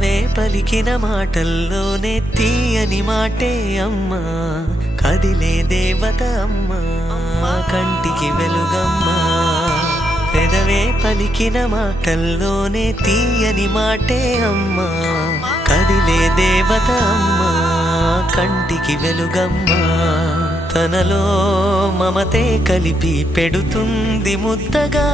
పెదవే పలికిన మాటల్లోనే తీయని మాటే అమ్మా, కదిలే దేవత అమ్మా, కంటికి వెలుగమ్మా. పెదవే పలికిన మాటల్లోనే తీయని మాటే అమ్మా, కదిలే దేవత అమ్మా, కంటికి వెలుగమ్మా. తనలో మమతే కలిపి పెడుతుంది ముద్దగా,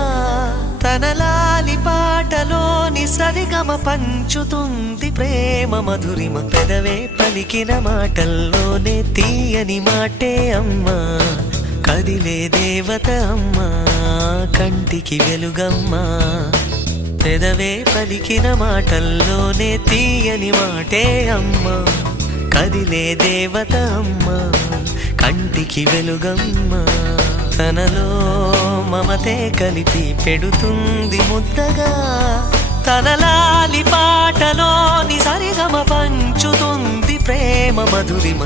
తన లాలి పాటలోని సరిగమ పంచుతుంది ప్రేమ మధురిమ. పెదవే పలికిన మాటల్లోనే తీయని మాటే అమ్మా, కదిలే దేవత అమ్మా, కంటికి వెలుగమ్మా. పెదవే పలికిన మాటల్లోనే తీయని మాటే అమ్మా, కదిలే దేవత అమ్మా, కంటికి వెలుగమ్మా. తనలో మమతే కలిపి పెడుతుంది ముద్దగా, తన లాలి పాటలోని సరిగమ పంచుతుంది ప్రేమ మధురిమ.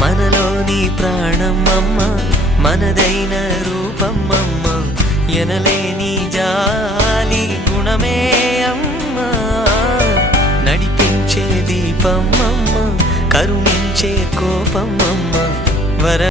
మనలోని ప్రాణం అమ్మ, మనదైన రూపం అమ్మ, ఎనలేని జాలి గుణమే అమ్మ. నడిపించే దీపం అమ్మ, కరుణించే కోపం అమ్మ, వర